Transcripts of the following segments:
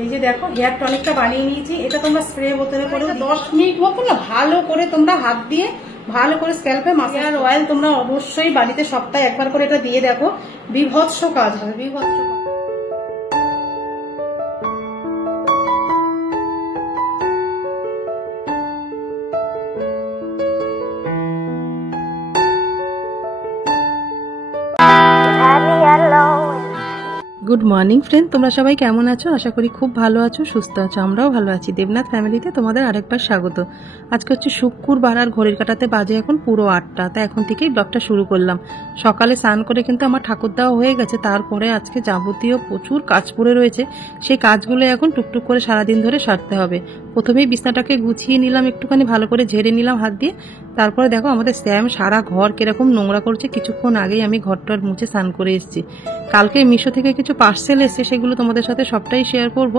এই যে দেখো হেয়ার টনিকটা বানিয়ে নিয়েছি। এটা তোমরা স্প্রে বোতলে করে 10 মিনিট মতো না ভালো করে তোমরা হাত দিয়ে ভালো করে স্ক্যাল্পে মাসাজ। অয়েল তোমরা অবশ্যই বাড়িতে সপ্তাহে একবার করে এটা দিয়ে দেখো, বিভৎস কাজ হবে, বিভৎস। গুড মর্নিং ফ্রেন্ড, তোমরা সবাই কেমন আছো? আশা করি খুব ভালো আছো, সুস্থ আছো। আমরাও ভালো আছি। দেবনাথ ফ্যামিলিতে তোমাদের আরেকবার স্বাগত। আজকে হচ্ছে শুক্রবার আর ঘড়ির কাটাতে বাজে এখন পুরো 8টা। তা এখন থেকেই ব্লগটা শুরু করলাম। সকালে স্নান করে কিন্তু আমার ঠাকুর দেওয়া হয়ে গেছে। তারপরে আজকে যাবতীয় প্রচুর কাজ পড়ে রয়েছে। সেই কাজগুলো এখন টুকটুক করে সারাদিন ধরে সারতে হবে। প্রথমেই বিছনাটাকে গুছিয়ে নিলাম, একটুখানি ভালো করে ঝেড়ে নিলাম হাত দিয়ে। তারপরে দেখো আমাদের স্যাম সারা ঘর কিরকম নোংরা করছে। কিছুক্ষণ আগেই আমি ঘরটার মুছে স্নান করে এসেছি। কালকে মিশো থেকে কিছু পার্সেল এসছে, সেগুলো তোমাদের সাথে সবটাই শেয়ার করব।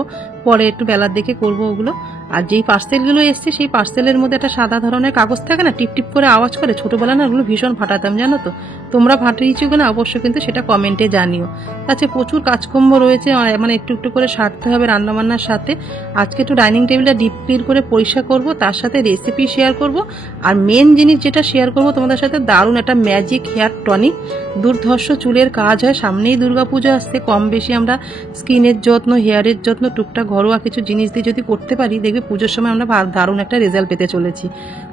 পরে একটু বেলার দিকে করব ওগুলো। আর যেই পার্সেলগুলো এসছে সেই পার্সেলের মধ্যে একটা সাদা ধরনের কাগজ থাকে না, টিপ টিপ করে আওয়াজ করে, ছোটবেলা না ওগুলো ভীষণ ফাটাতাম, জানো তো। তোমরা ফাটিয়েছো কিনা অবশ্যই কিন্তু সেটা কমেন্টে জানিও। তাছাড়া প্রচুর কাজকর্ম রয়েছে, মানে একটু একটু করে সারতে হবে রান্নাবান্নার সাথে। আজকে একটু ডাইনিং টেবিলটা ডিপ ক্লিন করে পরিষ্কার করব, তার সাথে রেসিপি শেয়ার করব। আর মেন জিনিস যেটা শেয়ার করব তোমাদের সাথে, দারুণ একটা ম্যাজিক হেয়ার টনিক। দুর্ধর্ষ চুলের কাজ হয়, সামনেই দুর্গাপুজো আসছে। কম বেশি আমরা স্কিনের যত্ন, হেয়ারের যত্ন, টুকটাক ঘরোয়া কিছু জিনিস দিয়ে যদি করতে পারি, দেখবে পুজোর সময় আমরা দারুণ একটা রেজাল্ট পেতে চলেছি।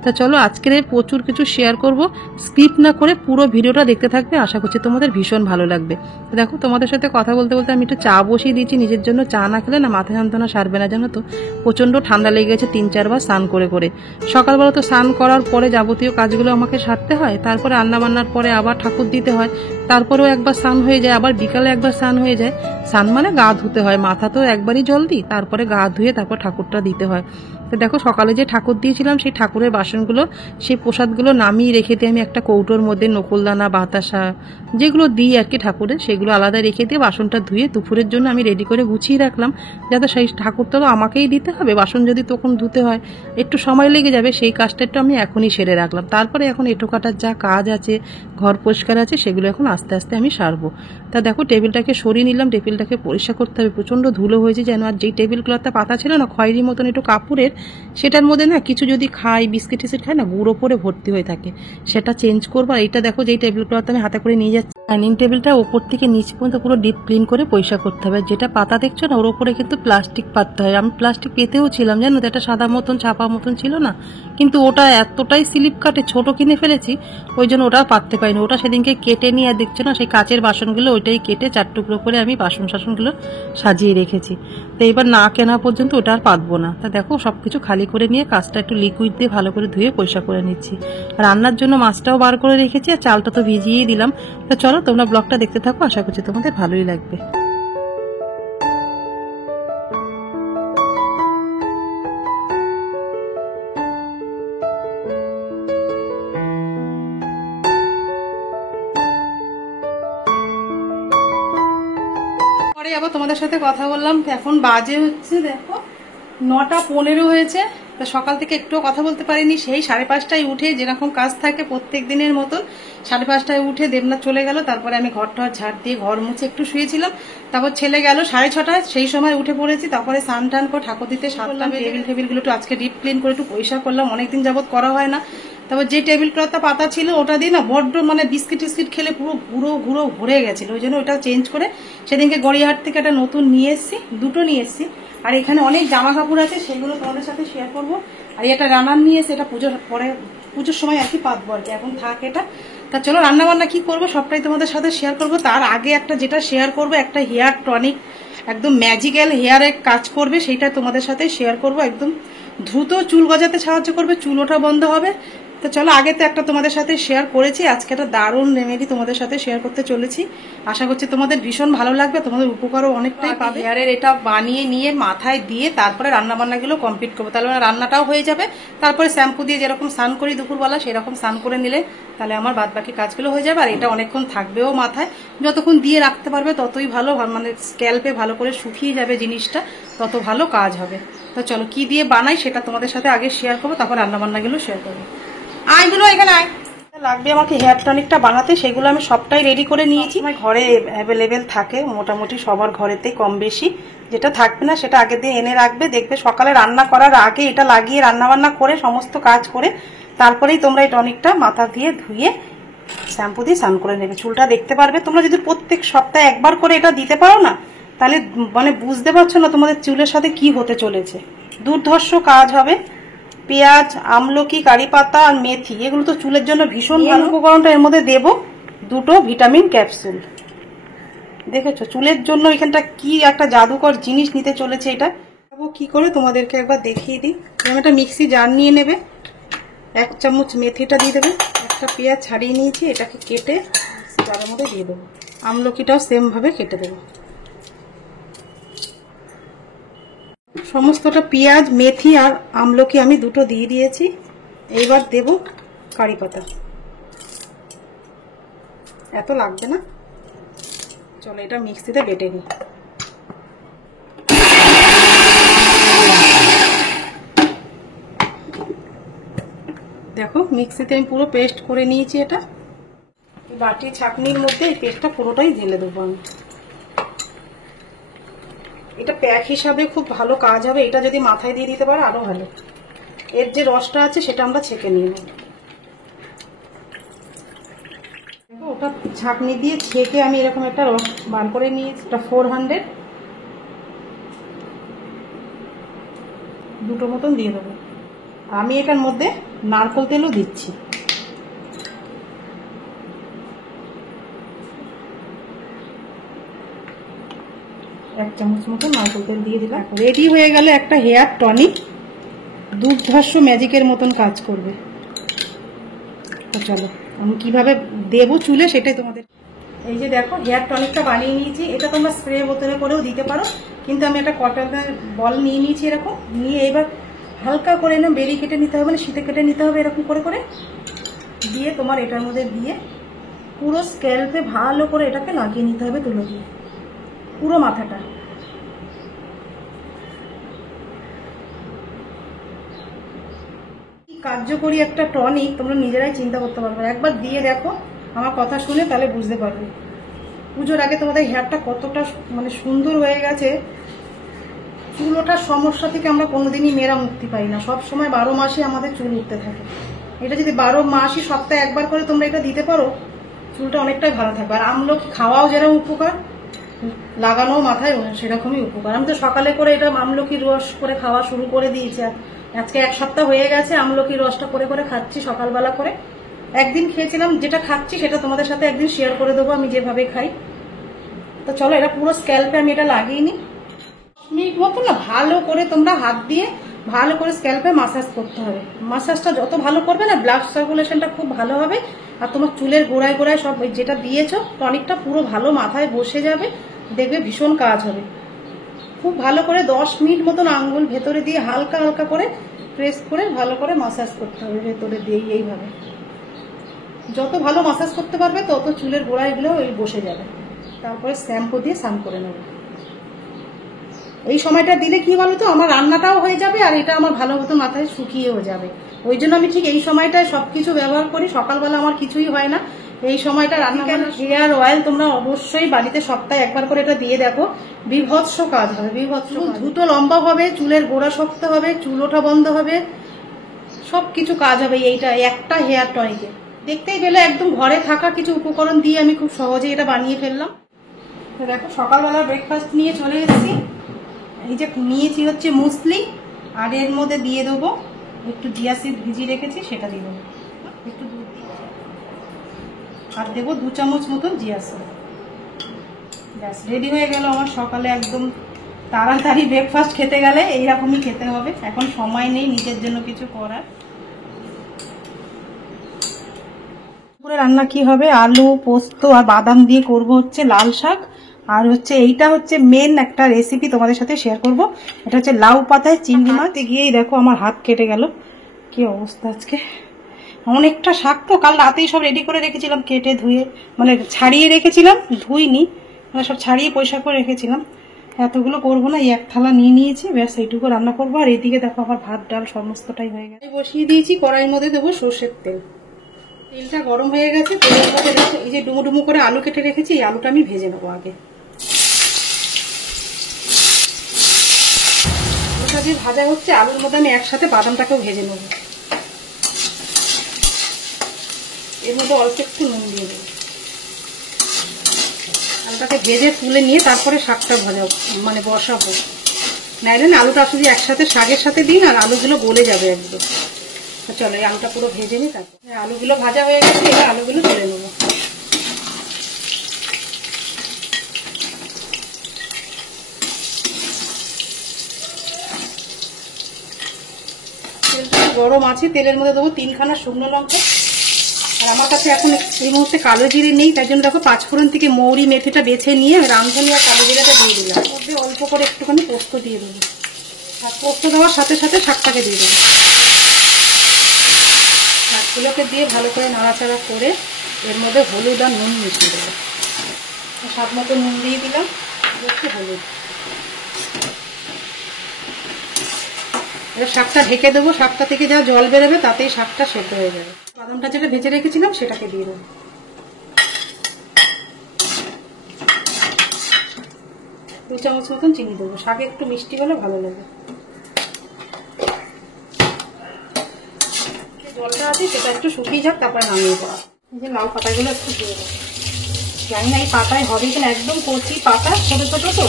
তা চলো আজকের প্রচুর কিছু শেয়ার করব, স্কিপ না করে পুরো ভিডিওটা দেখতে থাকবে। আশা করছি তোমাদের ভীষণ ভালো লাগবে। দেখো তোমাদের সাথে কথা বলতে বলতে আমি একটু চা বসিয়ে দিয়েছি নিজের জন্য। চা না খেলে না মাথা যন্ত্রণা সারবে না, জানো তো। প্রচন্ড ঠান্ডা লেগে গেছে 3-4 বার স্নান করে করে। সকালবেলা তো স্নান করার পরে যাবতীয় কাজগুলো আমাকে সারতে হয়, তারপরে রান্নাবান্নার পরে আবার ঠাকুর দিতে হয়, তারপরেও একবার স্নান হয়ে যায়, আবার বিকালে একবার স্নান হয়ে যায়। স্নান মানে গা ধুতে হয়, মাথা তো একবারই জল দিই, তারপরে গা ধুয়ে তারপর ঠাকুরটা দিতে হয়। তো দেখো সকালে যে ঠাকুর দিয়েছিলাম সেই ঠাকুরের বাসনগুলো, সেই প্রসাদগুলো নামিয়ে রেখে দিয়ে আমি একটা কৌটোর মধ্যে নকুলদানা, বাতাসা যেগুলো দিই আর কি ঠাকুরের, সেগুলো আলাদা রেখে দিয়ে বাসনটা ধুয়ে দুপুরের জন্য আমি রেডি করে গুছিয়ে রাখলাম। যাতে সেই ঠাকুরটা তো আমাকেই দিতে হবে, বাসন যদি তখন ধুতে হয় একটু সময় লেগে যাবে, সেই কাজটা একটু আমি এখনই সেরে রাখলাম। তারপরে এখন এঁটো কাটার যা কাজ আছে, ঘর পরিষ্কার আছে, সেগুলো এখন আস্তে আস্তে আমি সারবো। তা দেখো টেবিলটাকে সরিয়ে নিলাম, টেবিলটাকে পরিষ্কার করতে হবে, প্রচণ্ড ধুলো হয়েছে যেন। আর যেই টেবিল ক্লথটা পাতা ছিল না খয়েরি মতন একটু কাপড়ের, সেটার মধ্যে না কিছু যদি খাই, বিস্কিট টিস্কিট খাই না, গুঁড়ো পরে ভর্তি হয়ে থাকে, সেটা চেঞ্জ করবো। আর এইটা দেখো যেই টেবিল ক্লথ আমি হাতে করে নিয়ে যাচ্ছি, ডাইনিং টেবিলটা ওপর থেকে নিচ পর্যন্ত পুরো ডিপ ক্লিন করে পরিষ্কার করতে হবে। যেটা পাতা দেখছো না, ওর ওপরে কিন্তু প্লাস্টিক পাততে হয়। আমি প্লাস্টিক পেতেও ছিলাম, জানো তো, একটা সাদা মতন ছাপা মতন ছিল না, কিন্তু ওটা এতটাই স্লিপ কাটে, ছোট কিনে ফেলেছি, ওই জন্য ওটা পাততে পারিনি। ওটা সেদিনকে কেটে নিয়ে, দেখছো না সেই কাচের বাসনগুলো, ওইটাই কেটে 4 টুকরো করে আমি বাসন শাসনগুলো সাজিয়ে রেখেছি। তো এবার না কেনা পর্যন্ত ওটা আর পাতবো না। তা দেখো সবকিছু খালি করে নিয়ে কাজটা একটু লিকুইড দিয়ে ভালো করে ধুয়ে পরিষ্কার করে নিচ্ছি। রান্নার জন্য মাছটাও বার করে রেখেছি, আর চালটা তো ভিজিয়েই দিলাম। তো চলো তোমরা ব্লগটা দেখতে থাকো, আশা করছি তোমাদের ভালোই লাগবে। পরে আবার তোমাদের সাথে কথা বললাম। এখন বাজে হচ্ছে দেখো 9:15 হয়েছে। তো সকাল থেকে একটুও কথা বলতে পারিনি। সেই 5:30টায় উঠে যেরকম কাজ থাকে প্রত্যেক দিনের মতন 5:30টায় উঠে দেবনাথ চলে গেল। তারপরে আমি ঘরটা ঝাড় দিয়ে ঘর মুছে একটু শুয়েছিলাম। তারপর ছেলে গেল 6:30টায়, সেই সময় উঠে পড়েছি। তারপরে স্নান টান করে ঠাকুর দিতে সারলাম। টেবিলগুলো একটু আজকে ডিপ ক্লিন করে একটু পরিষ্কার করলাম, অনেকদিন যাবত করা হয় না। তারপর যে টেবিল ক্লথটা পাতা ছিল ওটা দিয়ে না বড্ড মানে বিস্কিট টিস্কিট খেলে পুরো গুঁড়ো গুঁড়ো ভরে গেছিল, ওই জন্য ওটা চেঞ্জ করে সেদিনকে গড়িয়াহাট থেকে একটা নতুন নিয়ে এসেছি, দুটো নিয়ে এসেছি। আর এখানে অনেক জামা কাপড় আছে, সেগুলো তোমাদের সাথে শেয়ার করবো। আর এটা রান্নার নিয়ে এসে, এটা পুজোর পরে, পুজোর সময় আর কি পাতবো আর কি, এখন থাক এটা। তা চলো রান্না বান্না কি করবো সবটাই তোমাদের সাথে শেয়ার করবো। তার আগে একটা যেটা শেয়ার করবো, একটা হেয়ার টনিক, একদম ম্যাজিক্যাল হেয়ারে কাজ করবে, সেইটা তোমাদের সাথে শেয়ার করবো। একদম দ্রুত চুল গজাতে সাহায্য করবে, চুল ওঠা বন্ধ হবে। তো চলো আগে তো একটা তোমাদের সাথে শেয়ার করেছি, আজকে একটা দারুণ রেমেডি তোমাদের সাথে শেয়ার করতে চলেছি। আশা করছি তোমাদের ভীষণ ভালো লাগবে, তোমাদের উপকারও অনেকটাই পাবে। হেয়ারের এটা বানিয়ে নিয়ে মাথায় দিয়ে তারপরে রান্নাবান্নাগুলো কমপ্লিট করবো, তাহলে রান্নাটাও হয়ে যাবে। তারপরে শ্যাম্পু দিয়ে যেরকম স্নান করি দুপুরবেলা, সেরকম স্নান করে নিলে তাহলে আমার বাদ বাকি কাজগুলো হয়ে যাবে। আর এটা অনেকক্ষণ থাকবেও মাথায়, যতক্ষণ দিয়ে রাখতে পারবে ততই ভালো, মানে স্ক্যাল্পে ভালো করে শুকিয়ে যাবে জিনিসটা, তত ভালো কাজ হবে। তো চলো কি দিয়ে বানাই সেটা তোমাদের সাথে আগে শেয়ার করবো, তারপর রান্নাবান্নাগুলো শেয়ার করবো। আইগুলো এখানে আয়। লাগবে আমাকে হেয়ার টনিকটা বানাতে, সেগুলো আমি সবটাই রেডি করে নিয়েছি। আমার ঘরে অ্যাভেলেবেল থাকে মোটামুটি সবার ঘরেতেই কম বেশি। যেটা থাকবে না সেটা আগের দিন এনে রাখবে, দেখবে সকালে রান্না করার আগে এটা লাগিয়ে রান্নাবান্না করে সমস্ত কাজ করে তারপরেই তোমরা এই টনিকটা মাথা দিয়ে ধুয়ে শ্যাম্পু দিয়ে স্নান করে নেবে। চুলটা দেখতে পারবে। তোমরা যদি প্রত্যেক সপ্তাহে একবার করে এটা দিতে পারো না, তাহলে মানে বুঝতে পারছো না তোমাদের চুলের সাথে কি হতে চলেছে। দুর্ধর্ষ কাজ হবে। পেঁয়াজ, আমলকি, কারি পাতা আর মেথি এগুলো তো চুলের জন্য ভীষণ ভালো। উপকরণটা এর মধ্যে দেবো 2টো ভিটামিন ক্যাপসুল। দেখেছো চুলের জন্য এখানটা কি একটা জাদুকর জিনিস নিতে চলেছে। এটা কি করে তোমাদেরকে একবার দেখিয়ে দিই। একটা মিক্সি জার নিয়ে নেবে, 1 চামচ মেথিটা দিয়ে দেবে, একটা পেঁয়াজ ছাড়িয়ে নিয়েছি, এটাকে কেটে জারের মধ্যে দিয়ে দেবো। আমলকিটাও সেম ভাবে কেটে দেবো। সমস্তটা পেঁয়াজ, মেথি আর আমলকি আমি 2টো দিয়ে দিয়েছি। এইবার দেব কারি পাতা। এত লাগবে না, চলো এটা মিক্সিতে বেটে নিই। দেখো মিক্সিতে আমি পুরো পেস্ট করে নিয়েছি। এটা বাটি ছাঁকনির মধ্যে এই পেস্টটা পুরোটাই ঢেলে দেবো আমি। এটা প্যাক হিসাবে খুব ভালো কাজ হবে। এটা যদি মাথায় দিয়ে দিতে পারো আরো ভালো। এর যে রসটা আছে সেটা আমরা ছেঁকে নিয়ে নেব। ওটা ছাঁকনি দিয়ে ছেঁকে আমি এরকম একটা রস বার করে নিয়েছি। এটা 400 2টো মতন দিয়ে দেবো। আমি এটার মধ্যে নারকেল তেলও দিচ্ছি। এক চামচ মতো নারকেল তেল দিয়ে দিলাম। রেডি হয়ে গেল একটা হেয়ার টনিক। দুর্ধর্ষ ম্যাজিকের মতন কাজ করবে। তো চলো আমি কিভাবে দেবো চুলে সেটাই তোমাদের। এই যে দেখো হেয়ার টনিকটা বানিয়ে নিয়েছি। এটা তোমরা স্প্রে বোতলে করেও দিতে পারো, কিন্তু আমি একটা কটনের বল নিয়ে নিয়েছি এরকম। নিয়ে এবার হালকা করে না বেরি কেটে নিতে হবে, না শীতে কেটে নিতে হবে, এরকম করে করে দিয়ে তোমার এটার মধ্যে দিয়ে পুরো স্ক্যাল্পে ভালো করে এটাকে লাগিয়ে নিতে হবে তুলো দিয়ে, পুরো মাথাটা। কার্যকরী একটা টনিক, তোমরা নিজেরাই চিন্তা করতে পারবে। একবার দিয়ে দেখো আমার কথা শুনে, তাহলে বুঝতে পারবে। পুজোর আগে তোমাদের হেয়ারটা কতটা মানে সুন্দর হয়ে গেছে। চুল ওঠার সমস্যা থেকে আমরা কোনোদিনই মেয়েরা মুক্তি পাই না। সব সময় 12 মাসে আমাদের চুল উঠতে থাকে। এটা যদি 12 মাসই সপ্তাহে একবার করে তোমরা এটা দিতে পারো, চুলটা অনেকটাই ভালো থাকবে। আর আমলকি খাওয়াও যেরকম উপকার, লাগানো মাথায় সেরকমই উপকার। আমি তো সকালে করে এটা আমলকির রস করে খাওয়া শুরু করে দিয়েছি। আজকে 1 সপ্তাহ হয়ে গেছে আমলকির রসটা করে করে খাচ্ছি সকালবেলা করে। একদিন খেয়েছিলাম, যেটা খাচ্ছি সেটা তোমাদের সাথে একদিন শেয়ার করে দেবো আমি যেভাবে খাই। তো চলো এটা পুরো স্ক্যাল্পে আমি এটা লাগিয়ে নিই। মিনিট মতো না ভালো করে তোমরা হাত দিয়ে ভালো করে স্ক্যাল্পে মাসাজ করতে হবে। মাসাজটা যত ভালো করবে না, ব্লাড সার্কুলেশনটা খুব ভালো হবে। আর তোমার চুলের গোড়ায় গোড়ায় সব যেটা দিয়েছো টনিকটা পুরো ভালো মাথায় বসে যাবে, দেখবে ভীষণ কাজ হবে। খুব ভালো করে 10 মিনিট মতন আঙ্গুল ভেতরে দিয়ে হালকা হালকা করে প্রেস করে ভালো করে মাসাজ করতে হবে ভেতরে দিয়ে। এইভাবে যত ভালো মাসাজ করতে পারবে তত চুলের গোড়ায়গুলো ওই বসে যাবে। তারপরে শ্যাম্পু দিয়ে স্নান করে নেবে। এই সময়টা দিলে কি বলতো, আমার রান্নাটাও হয়ে যাবে আর এটা আমার ভালো মতো মাথায় শুকিয়েও যাবে। ওই জন্য আমি ঠিক এই সময়টায় সবকিছু ব্যবহার করি। সকালবেলা আমার কিছুই হয় না এই সময়টা রান্না। হেয়ার অয়েল তোমরা অবশ্যই বাড়িতে সপ্তাহে একবার করে এটা দিয়ে দেখো, বিভৎস কাজ হবে। বিভৎস দ্রুত লম্বা হবে, চুলের গোড়া শক্ত হবে, চুল ওঠা বন্ধ হবে, সবকিছু কাজ হবে এইটা একটা হেয়ার টনিকে। দেখতেই পেলে একদম ঘরে থাকা কিছু উপকরণ দিয়ে আমি খুব সহজে এটা বানিয়ে ফেললাম। তো দেখো সকালবেলা ব্রেকফাস্ট নিয়ে চলে এসেছি। এই যে নিয়েছি হচ্ছে মুসলি, আর এর মধ্যে দিয়ে দেবো একটু জিয়া সিড ভিজিয়ে রেখেছি, সেটা দিয়ে দেবো একটু দুধ দিয়ে, আর দেবো 2 চামচ মতন জিয়া সিড। ব্যাস রেডি হয়ে গেল আমার সকালে একদম তাড়াতাড়ি ব্রেকফাস্ট। খেতে গেলে এইরকমই খেতে হবে। এখন সময় নেই নিজের জন্য কিছু করার। দুপুরে রান্না কি হবে, আলু পোস্ত আর বাদাম দিয়ে করব হচ্ছে লাল শাক। আর হচ্ছে এইটা হচ্ছে মেন একটা রেসিপি তোমাদের সাথে শেয়ার করব। এটা হচ্ছে লাউ পাতায় চিংড়ি মাছ। গিয়েই দেখো আমার হাত কেটে গেল, কি অবস্থা আজকে। অনেকটা শাক তো কাল রাতেই সব রেডি করে রেখেছিলাম, কেটে ধুয়ে মানে ছাড়িয়ে রেখেছিলাম, ধুইনি, মানে সব ছাড়িয়ে পরিষ্কার করে রেখেছিলাম। এতগুলো করবো না, এই 1 থালা নিয়ে নিয়েছি, ব্যাস এইটুকু রান্না করবো। আর এইদিকে দেখো আমার ভাত ডাল সমস্তটাই হয়ে গেছে। বসিয়ে দিয়েছি, কড়াইয়ের মধ্যে দেবো সর্ষের তেল। তেলটা গরম হয়ে গেছে। তেলের মধ্যে এই যে ডুমো ডুমো করে আলু কেটে রেখেছি, এই আলুটা আমি ভেজে নেবো আগে। আলুটা দিয়ে ভাজা হচ্ছে, আলুর মধ্যে আমি একসাথে বাদামটাকেও ভেজে নেব। এর মধ্যে অল্প একটু নুন দিয়ে দেবো। আলুটাকে ভেজে তুলে নিয়ে তারপরে শাকটা ভাজা মানে বসাবো, নাইলে না আলুটা শুধু একসাথে শাকের সাথে দিন আর আলুগুলো গলে যাবে একদম। চলো এই আলুটা পুরো ভেজে নিই। তারপর আলুগুলো ভাজা হয়ে গেছে, এবার আলুগুলো তুলে নেবো। তেলটা গরম আছে, তেলের মধ্যে দেবো 3খানা শুকনো লঙ্কা। আর আমার কাছে এখন এই মুহূর্তে কালো জিরে নেই, তাই জন্য দেখো পাঁচফোড়ন থেকে মৌরি মেথিটা বেছে নিয়ে রাঁধুনি আর কালো জিরেটা দিয়ে দিলাম। মধ্যে অল্প করে একটুখানি পোস্ত দিয়ে দেবো, আর পোস্ত দেওয়ার সাথে সাথে শাকটাকে দিয়ে দেবো। শাকগুলোকে দিয়ে ভালো করে নাড়াচাড়া করে এর মধ্যে হলুদ আর নুন মিশিয়ে দেবো। স্বাদ মতো নুন দিয়ে দিলাম, একটু হলুদ। এবার শাকটা ঢেকে দেবো, শাকটা থেকে যা জল বেরোবে তাতেই শাকটা সেদ্ধ হয়ে যাবে। বাদামটা যেটা ভেজে রেখেছিলাম সেটাকে দিয়ে দেবো। 2 চামচ মতন চিনি দেবো, শাকে একটু মিষ্টি হলে ভালো লাগে। জলটা আছে সেটা একটু শুকিয়ে যাক, তারপরে নামিয়ে দেওয়া। এই যে লাউ পাতাগুলো একটু দিয়ে দেবো। জানি না এই পাতায় হবে কিনা, একদম কচি পাতা, ছোট ছোট তো।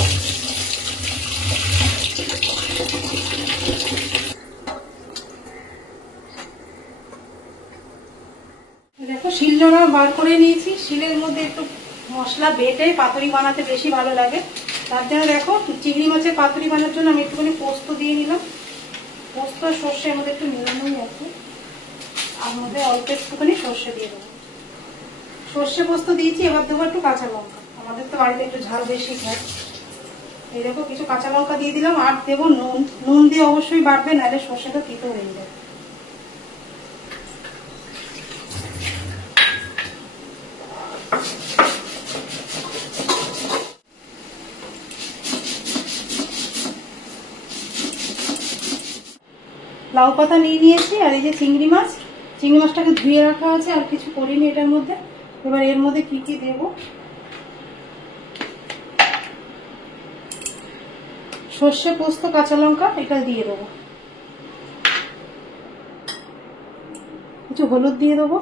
দেখো শিলনোড়া বার করে নিয়েছি, শিলের মধ্যে একটু মশলা বেটে পাতুরি বানাতে বেশি ভালো লাগে। তার জন্য দেখো চিংড়ি মাছের পাতুরি বানানোর জন্য আমি একটুখানি পোস্ত দিয়ে নিলাম। পোস্ত সর্ষের মধ্যে একটু মিলানোই আছে, আর মধ্যে অল্প একটুখানি সর্ষে দিয়ে দেবো। সর্ষে পোস্ত দিয়েছি, এবার দেবো একটু কাঁচা লঙ্কা। আমাদের তো বাড়িতে একটু ঝাল বেশি খায়, এই দেখো কিছু কাঁচা লঙ্কা দিয়ে দিলাম। আর দেবো নুন, নুন দিয়ে অবশ্যই বাড়বে, নাহলে সর্ষেটা তিতো হয়ে যাবে। লাউ পাতা নিয়ে নিয়েছি, আর এই যে চিংড়ি মাছ, চিংড়ি মাছটাকে ধুয়ে রাখা আছে, আর কিছু করিনি এটার মধ্যে। এবার এর মধ্যে কি কি দেবো, সর্ষে পোস্ত কাঁচা লঙ্কা এটা দিয়ে দেবো, কিছু হলুদ দিয়ে দেবো,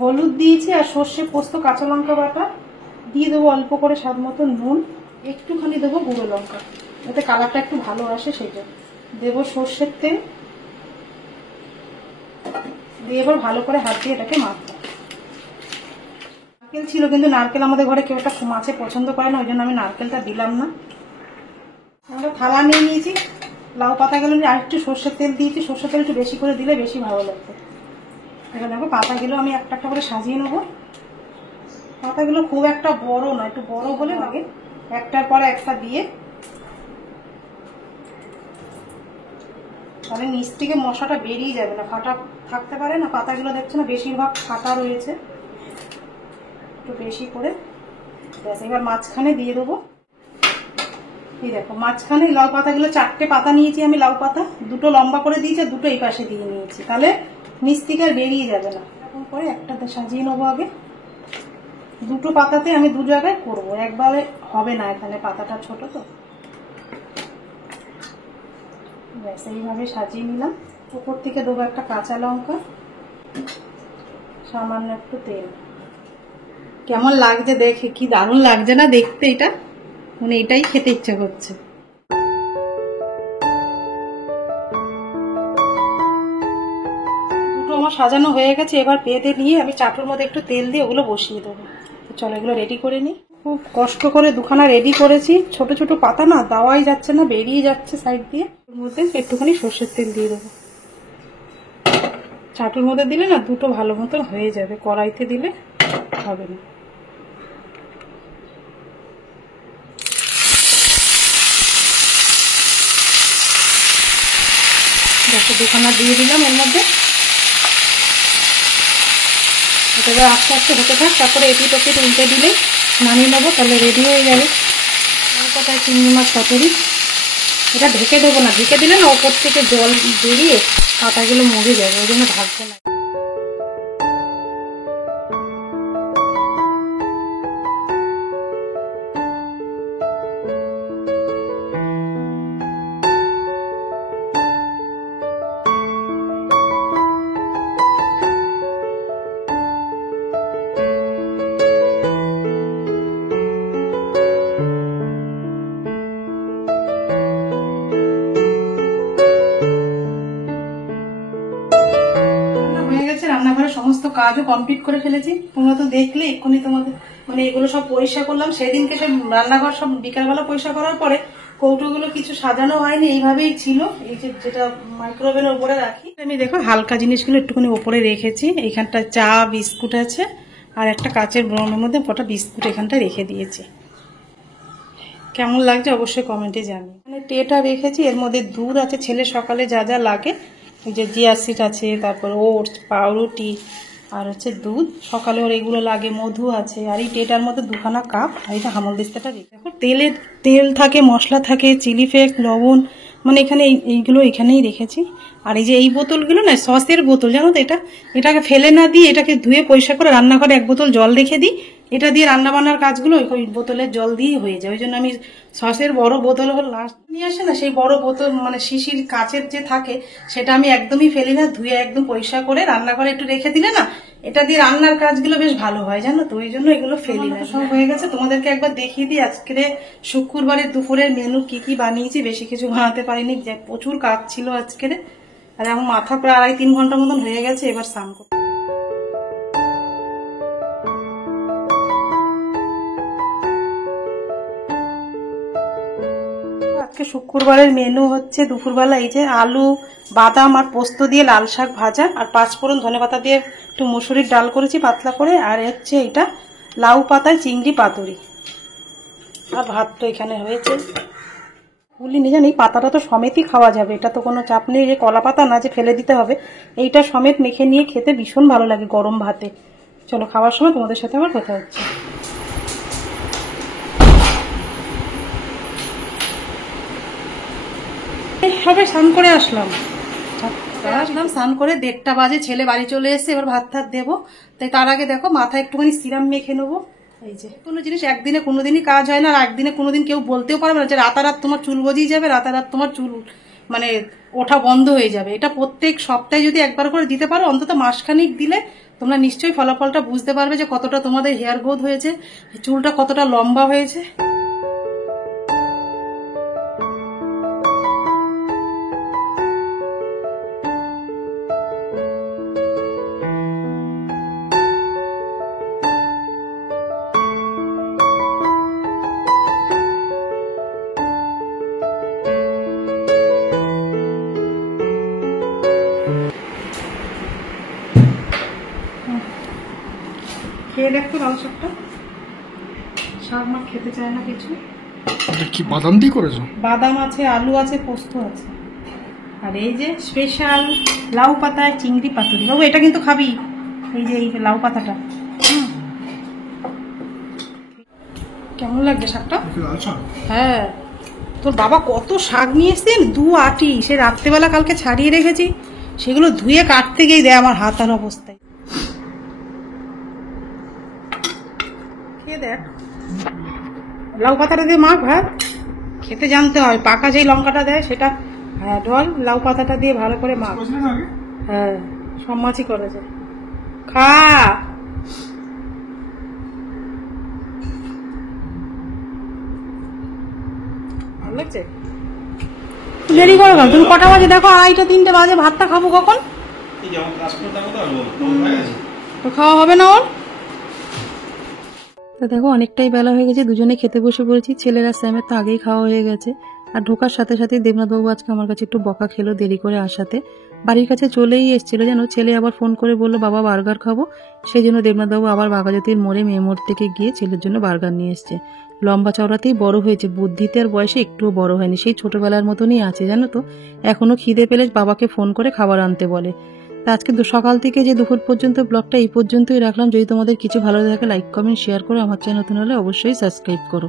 হলুদ দিয়েছি, আর সর্ষে পোস্ত কাঁচা লঙ্কা বাটা দিয়ে দেবো, অল্প করে স্বাদ মতো নুন, একটুখানি দেবো গুঁড়ো লঙ্কা, যাতে কালারটা একটু ভালো আসে সেটা দেবো। সর্ষের তেল দিয়ে এবার ভালো করে হাত দিয়ে এটাকে মাখবো। নারকেল ছিল, কিন্তু নারকেল আমাদের ঘরে কেউ একটা মাছে পছন্দ করে না, ওই জন্য আমি নারকেলটা দিলাম না। আমরা থালা নিয়ে নিয়েছি, লাউ পাতাগুলো নিয়ে আরেকটু সর্ষের তেল দিয়েছি, সর্ষের তেল একটু বেশি করে দিলে বেশি ভালো লাগবে। এবার দেখো পাতাগুলো আমি একটা একটা করে সাজিয়ে নেবো। পাতাগুলো খুব একটা বড় না, একটু বড় হলে লাগে, একটার পরে একটা দিয়ে, তাহলে নিচ থেকে মশাটা বেরিয়ে যাবে না, ফাটা থাকতে পারে না। পাতাগুলো দেখছো না বেশিরভাগ ফাটা রয়েছে, একটু বেশি করে। ব্যাস, এবার মাঝখানে দিয়ে দেবো। এই দেখো মাঝখানে লাউ পাতাগুলো 4টে পাতা নিয়েছি আমি, লাউ পাতা 2টো লম্বা করে দিয়েছি, 2টো এই পাশে দিয়ে নিয়েছি, তাহলে নিচ থেকে আর বেরিয়ে যাবে না। এরকম করে একটাতে সাজিয়ে নেবো। আগে 2টো পাতাতে আমি 2 জায়গায় করবো, একবারে হবে না, এখানে পাতাটা ছোট তো। ব্যাস এইভাবে সাজিয়ে নিলাম। উপর থেকে দেবো একটা কাঁচা লঙ্কা, সামান্য একটু তেল। কেমন লাগছে দেখে, কি দারুণ লাগছে না দেখতে, এটা মানে এটাই খেতে ইচ্ছা করছে। দুটো আমার সাজানো হয়ে গেছে, এবার বেঁধে নিয়ে আমি চাটুর মধ্যে একটু তেল দিয়ে ওগুলো বসিয়ে দেবো। চলো এগুলো রেডি করে নিই। খুব কষ্ট করে 2খানা রেডি করেছি, ছোট ছোট পাতা না, দেওয়াই যাচ্ছে না, বেরিয়ে যাচ্ছে সাইড দিয়ে। ওর মধ্যে একটুখানি সর্ষের তেল দিয়ে দেবো। চাটুর মধ্যে দিলে না দুটো ভালো মতন হয়ে যাবে, কড়াইতে দিলে হবে না। দেখো 2খানা দিয়ে দিলাম এর মধ্যে। এটা আস্তে আস্তে হতে থাক, তারপরে এপিট ওপিট উল্টে দিলে নামিয়ে নেবো, তাহলে রেডি হয়ে যাবে কোথায় চিংড়ি মাছ পাতুরি। এটা ঢেকে দেবো না, ঢেকে দিলে না ওপর থেকে জল বেরিয়ে পাতাগুলো মরে যাবে, ওই জন্য ঢাকবো না। কাজও কমপ্লিট করে ফেলেছি। তোমরা তো দেখলে এক্ষুনি তোমাদের মানে এগুলো সব পরিষ্কার করলাম। সেদিনকে সব রান্নাঘর সব বিকালবেলা পরিষ্কার করার পরে কৌটোগুলো কিছু সাজানো হয়নি, এইভাবেই ছিল। এই যে যেটা মাইক্রোওভেনের উপরে রাখি, আমি দেখো হালকা জিনিসগুলো একটুখানি ওপরে রেখেছি। এইখানটা চা বিস্কুট আছে আর একটা কাচের ব্রাউনের মধ্যে কটা বিস্কুট এখানটা রেখে দিয়েছি। কেমন লাগছে অবশ্যই কমেন্টে জানি। মানে টেটা রেখেছি, এর মধ্যে দুধ আছে, ছেলে সকালে যা যা লাগে, এই যে জিয়া সিড আছে, তারপর ওটস, পাউরুটি আর হচ্ছে দুধ, সকালে ওর এগুলো লাগে, মধু আছে। আর এই টেটার মধ্যে 2খানা কাপ আর এটা হামলদিস্তাটা রেখে দেখো তেল থাকে, মশলা থাকে, চিলি ফ্লেক্স, লবণ, মানে এখানে এইগুলো এখানেই রেখেছি। আর এই যে এই বোতলগুলো না সসের বোতল, জানো তো, এটাকে ফেলে না দিয়ে এটাকে ধুয়ে পরিষ্কার করে রান্নাঘরে 1 বোতল জল রেখে দিই। এটা দিয়ে রান্না বান্নার কাজগুলো ওই বোতলের জল দিয়ে হয়ে যায়। ওই জন্য আমি সসের বড় বোতল লাস্ট নিয়ে আসে না, সেই বড় বোতল মানে শিশির কাচের যে থাকে সেটা আমি একদমই ফেলি না, ধুয়ে একদম পরিষ্কার করে রান্নাঘরে একটু রেখে দিলে না এটা দিয়ে রান্নার কাজগুলো বেশ ভালো হয়, জানো তো, ওই জন্য এগুলো ফেলি না। সব হয়ে গেছে, তোমাদেরকে একবার দেখিয়ে দিই আজকে শুক্রবারের দুপুরের মেনু কি কি বানিয়েছি। বেশি কিছু বানাতে পারিনি, যে প্রচুর কাজ ছিল আজকের। আর এখন মাথা প্রায় 2.5-3 ঘন্টার মতন হয়ে গেছে। এবার স্নান করব। আজকে শুক্রবারের মেনু হচ্ছে দুপুরবেলা এই যে আলু, বাদাম আর পোস্ত দিয়ে লাল শাক ভাজা, আর 5 ফোড়ন ধনেপাতা দিয়ে একটু মুসুরির ডাল করেছি পাতলা করে, আর হচ্ছে এটা লাউ পাতায় চিংড়ি পাতুরি। আর ভাত তো এখানে হয়েছে। ভুলিনি জানি, এই পাতাটা তো সমেতই খাওয়া যাবে, এটা তো কোনো চাপ নেই, যে কলা পাতা না যে ফেলে দিতে হবে। এইটা সমেত মেখে নিয়ে খেতে ভীষণ ভালো লাগে গরম ভাতে। চলো খাওয়ার সময় তোমাদের সাথে আবার কথা হচ্ছে। সবাই স্নান করে আসলাম, স্নান করে 1:30 বাজে, ছেলে বাড়ি চলে এসেছে। এবার ভাত টাত দেবো, তাই তার আগে দেখো মাথায় একটুখানি সিরাম মেখে নেবো। এই যে কোনো জিনিস একদিনে কোনোদিনই কাজ হয় না, আর একদিনে কোনোদিন কেউ বলতেও পারবে না যে রাতারাত তোমার চুল গজিয়ে যাবে, রাতারাত তোমার চুল মানে ওঠা বন্ধ হয়ে যাবে। এটা প্রত্যেক সপ্তাহে যদি একবার করে দিতে পারো, অন্তত মাসখানিক দিলে তোমরা নিশ্চয়ই ফলাফলটা বুঝতে পারবে যে কতটা তোমাদের হেয়ার গ্রোথ হয়েছে, চুলটা কতটা লম্বা হয়েছে। খেয়ে দেখতো লাল শাকটা, শাক মা খেতে চায় না কিছু। কি বাদাম দিয়ে করেছো? বাদাম আছে, আলু আছে, পোস্ত আছে, আর এই যে স্পেশাল লাউ পাতায় চিংড়ি পাতুরি। বাবু এটা কিন্তু খাবি, এই যে এই লাউ পাতাটা। কেমন লাগছে শাকটা? হ্যাঁ, তোর বাবা কত শাক নিয়ে এসছেন, 2 আটি, সে রাত্রেবেলা কালকে ছাড়িয়ে রেখেছি, সেগুলো ধুয়ে কাটতে গিয়ে দেয় আমার হাতার অবস্থায়। খেয়ে দেখ, লাউ পাতাটা দিয়ে মাখ ভাত, খেতে জানতে হয়। পাকা যেই লঙ্কাটা দেয় সেটা, হ্যাঁ ঢল, লাউ পাতাটা দিয়ে ভালো করে মাখ। হ্যাঁ, সব মাছই করেছে, খা। ভালো লাগছে? দেরি করো না, তুমি কটা বাজে দেখো, 2:30-3টে বাজে, ভাতটা খাবো কখন? তো খাওয়া হবে না ওর। তো দেখো অনেকটাই বেলা হয়ে গেছে, দুজনে খেতে বসে পড়েছি। ছেলেরা স্যামের তো আগেই খাওয়া হয়ে গেছে। আর ঢোকার সাথে সাথে দেবনাথবাবু আজকে আমার কাছে একটু বকা খেলো দেরি করে আসাতে। বাড়ির কাছে চলেই এসেছিল যেন, ছেলে আবার ফোন করে বললো বাবা বার্গার খাবো। সেই জন্য দেবনাথবাবু আবার বাঘাযতীর মোড়ে মেয়ে মোড় থেকে গিয়ে ছেলের জন্য বার্গার নিয়ে এসছে। লম্বা চওড়াতেই বড় হয়েছে, বুদ্ধিতে আর বয়সে একটুও বড় হয়নি, সেই ছোটবেলার মতনই আছে জানো তো। এখনো খিদে পেলে বাবাকে ফোন করে খাবার আনতে বলে। তা আজকে সকাল থেকে যে দুপুর পর্যন্ত ব্লগটা এই পর্যন্তই রাখলাম। যদি তোমাদের কিছু ভালো লাগে লাইক কমেন্ট শেয়ার করো, আমার চ্যানেল নতুন হলে অবশ্যই সাবস্ক্রাইব করো।